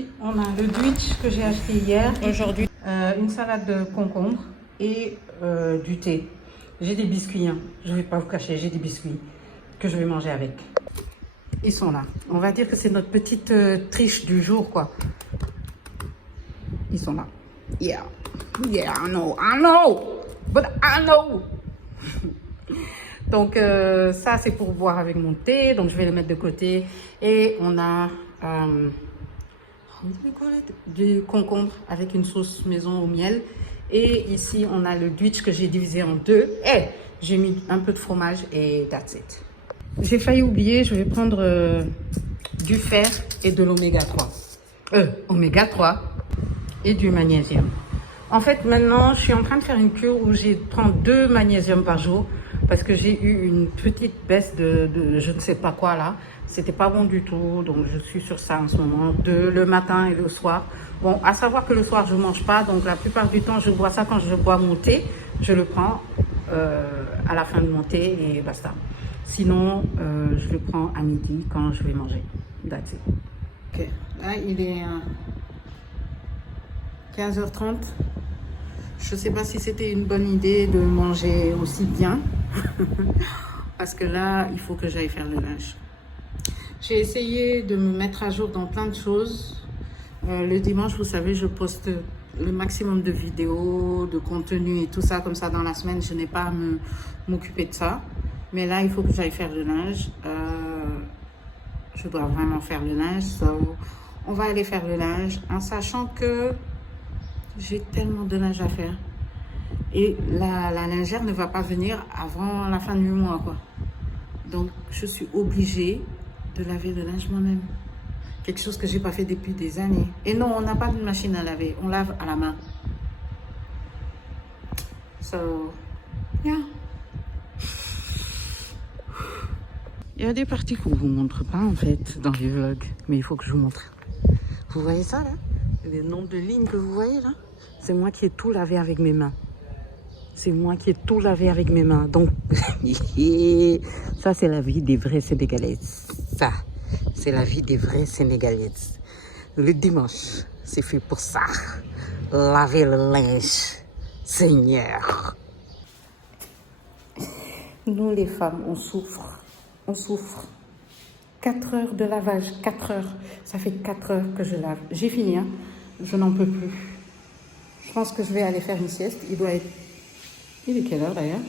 Ici, on a le Twitch que j'ai acheté hier. Aujourd'hui, une salade de concombre et du thé. J'ai des biscuits, hein. Je ne vais pas vous cacher, j'ai des biscuits que je vais manger avec. Ils sont là. On va dire que c'est notre petite triche du jour, quoi. Ils sont là. Yeah. Yeah, I know. But I know. Donc, ça, c'est pour boire avec mon thé. Donc, je vais le mettre de côté. Et on a du concombre avec une sauce maison au miel. Et ici, on a le Twitch que j'ai divisé en deux. Et j'ai mis un peu de fromage et that's it. J'ai failli oublier, je vais prendre du fer et de l'oméga 3. Oméga 3 et du magnésium. En fait, maintenant, je suis en train de faire une cure où je prends 2 magnésiums par jour parce que j'ai eu une petite baisse de je ne sais pas quoi là. C'était pas bon du tout, donc je suis sur ça en ce moment, le matin et le soir. Bon, à savoir que le soir, je mange pas, donc la plupart du temps, je bois ça quand je bois mon thé. Je le prends à la fin de mon thé et basta. Sinon, je le prends à midi quand je vais manger. That's it. Ok, là, il est 15h30. Je ne sais pas si c'était une bonne idée de manger aussi bien. Parce que là, il faut que j'aille faire le linge. J'ai essayé de me mettre à jour dans plein de choses. Le dimanche, vous savez, je poste le maximum de vidéos, de contenu et tout ça. Comme ça, dans la semaine, je n'ai pas à m'occuper de ça. Mais là, il faut que j'aille faire le linge. Je dois vraiment faire le linge. So, on va aller faire le linge en sachant que j'ai tellement de linge à faire. Et la lingère ne va pas venir avant la fin du mois, quoi. Donc, je suis obligée de laver le linge moi-même. Quelque chose que je n'ai pas fait depuis des années. Et non, on n'a pas de machine à laver. On lave à la main. So, yeah. Il y a des parties qu'on ne vous montre pas, en fait, dans les vlogs. Mais il faut que je vous montre. Vous voyez ça, là? Le nombre de lignes que vous voyez, là? C'est moi qui ai tout lavé avec mes mains. C'est moi qui ai tout lavé avec mes mains. Donc, ça, c'est la vie des vraies Sénégalaises. Ça, c'est la vie des vraies Sénégalaises. Le dimanche, c'est fait pour ça. Laver le linge. Seigneur. Nous, les femmes, on souffre. On souffre. 4 heures de lavage. 4 heures. Ça fait 4 heures que je lave. J'ai fini, hein. Je n'en peux plus. Je pense que je vais aller faire une sieste. Il doit être... Il est quelle heure d'ailleurs?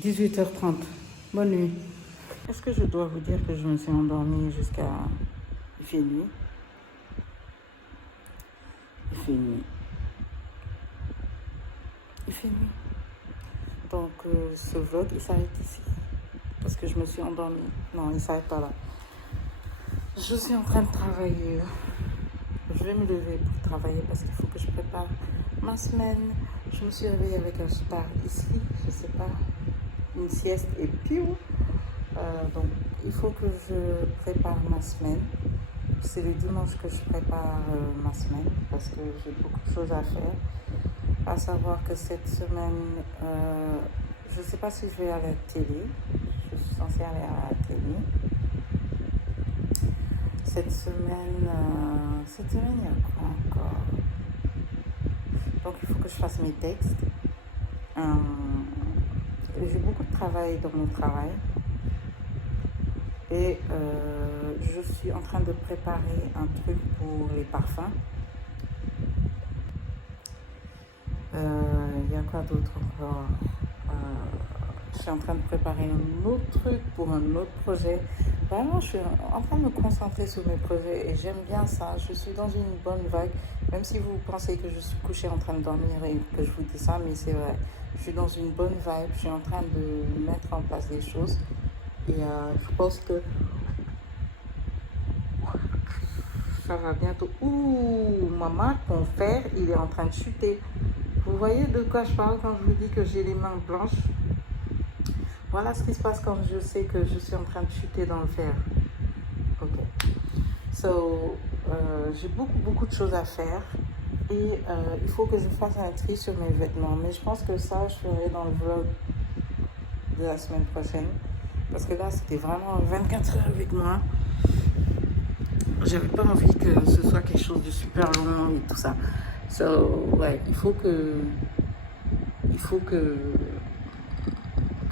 18h30. Bonne nuit. Est-ce que je dois vous dire que je me suis endormie jusqu'à... Il fait nuit. Il fait nuit. Il fait nuit. Donc ce vlog, il s'arrête ici. Parce que je me suis endormie. Non, il ne s'arrête pas là. Je suis en train de travailler. Je vais me lever pour travailler parce qu'il faut que je prépare ma semaine. Je me suis réveillée avec un star ici, je sais pas, une sieste et puis donc il faut que je prépare ma semaine. C'est le dimanche que je prépare ma semaine parce que j'ai beaucoup de choses à faire. À savoir que cette semaine, je ne sais pas si je vais à la télé. Je suis censée aller à la télé. Cette semaine, il y a quoi encore? Donc, il faut que je fasse mes textes. J'ai beaucoup de travail dans mon travail. Et je suis en train de préparer un truc pour les parfums. Il y a quoi d'autre encore? Je suis en train de préparer un autre truc pour un autre projet. Vraiment, je suis en train de me concentrer sur mes projets et j'aime bien ça. Je suis dans une bonne vague, même si vous pensez que je suis couchée en train de dormir et que je vous dis ça, mais c'est vrai. Je suis dans une bonne vibe, je suis en train de mettre en place des choses et je pense que ça va bientôt. Ouh, maman, ton fer, il est en train de chuter. Vous voyez de quoi je parle quand je vous dis que j'ai les mains blanches? Voilà ce qui se passe quand je sais que je suis en train de chuter dans le fer. Ok. So, j'ai beaucoup de choses à faire. Et il faut que je fasse un tri sur mes vêtements. Mais je pense que ça, je ferai dans le vlog de la semaine prochaine. Parce que là, c'était vraiment 24 heures avec moi. j'avais pas envie que ce soit quelque chose de super long et tout ça. So, ouais, il faut que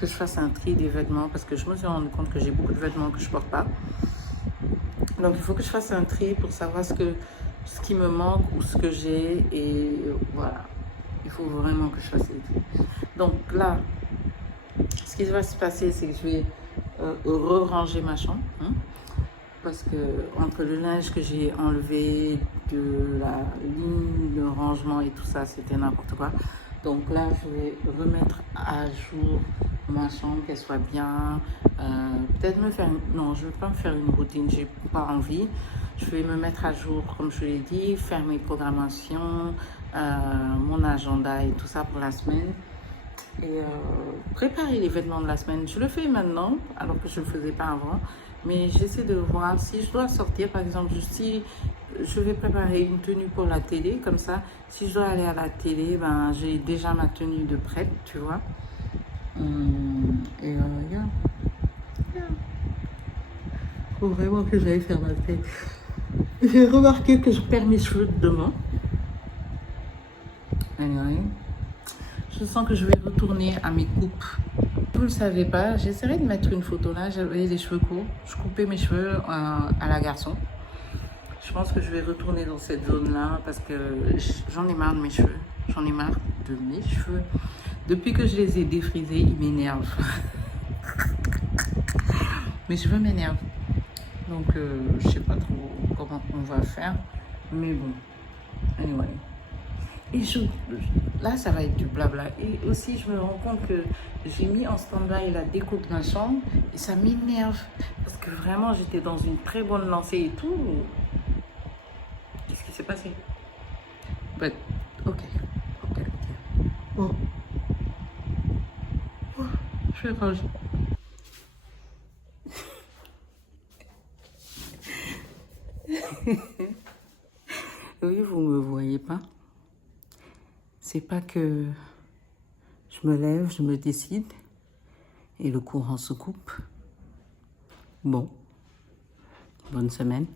je fasse un tri des vêtements parce que je me suis rendu compte que j'ai beaucoup de vêtements que je porte pas. Donc il faut que je fasse un tri pour savoir ce qui me manque ou ce que j'ai et voilà. Il faut vraiment que je fasse le tri. Donc là, ce qui va se passer, c'est que je vais re-ranger ma chambre. Hein, parce que entre le linge que j'ai enlevé de la ligne de rangement et tout ça, c'était n'importe quoi. Donc là, je vais remettre à jour ma chambre, qu'elle soit bien. Peut-être me faire... Non, je ne vais pas me faire une routine, j'ai pas envie. Je vais me mettre à jour, comme je l'ai dit, faire mes programmations, mon agenda et tout ça pour la semaine. Et préparer les vêtements de la semaine. Je le fais maintenant, alors que je ne le faisais pas avant. Mais j'essaie de voir si je dois sortir, par exemple, si je vais préparer une tenue pour la télé, comme ça, si je dois aller à la télé, ben, j'ai déjà ma tenue de prête, tu vois. Et faut vraiment que j'aille faire ma tête. J'ai remarqué que je perds mes cheveux de devant. Anyway. Je sens que je vais retourner à mes coupes. Vous ne le savez pas, j'essaierai de mettre une photo là. J'avais les cheveux courts. Je coupais mes cheveux à la garçon. Je pense que je vais retourner dans cette zone-là parce que j'en ai marre de mes cheveux. J'en ai marre de mes cheveux. Depuis que je les ai défrisés, ils m'énervent. Mes cheveux m'énervent. Donc, je sais pas trop comment on va faire. Mais bon, anyway. Et là, ça va être du blabla. Et aussi, je me rends compte que j'ai mis en stand-by la déco de ma chambre et ça m'énerve. Parce que vraiment, j'étais dans une très bonne lancée et tout. Qu'est-ce qui s'est passé? But, ok. Oh. Oh. Je vais ranger. Oui, vous me voyez pas. C'est pas que je me lève, je me décide et le courant se coupe. Bon, bonne semaine.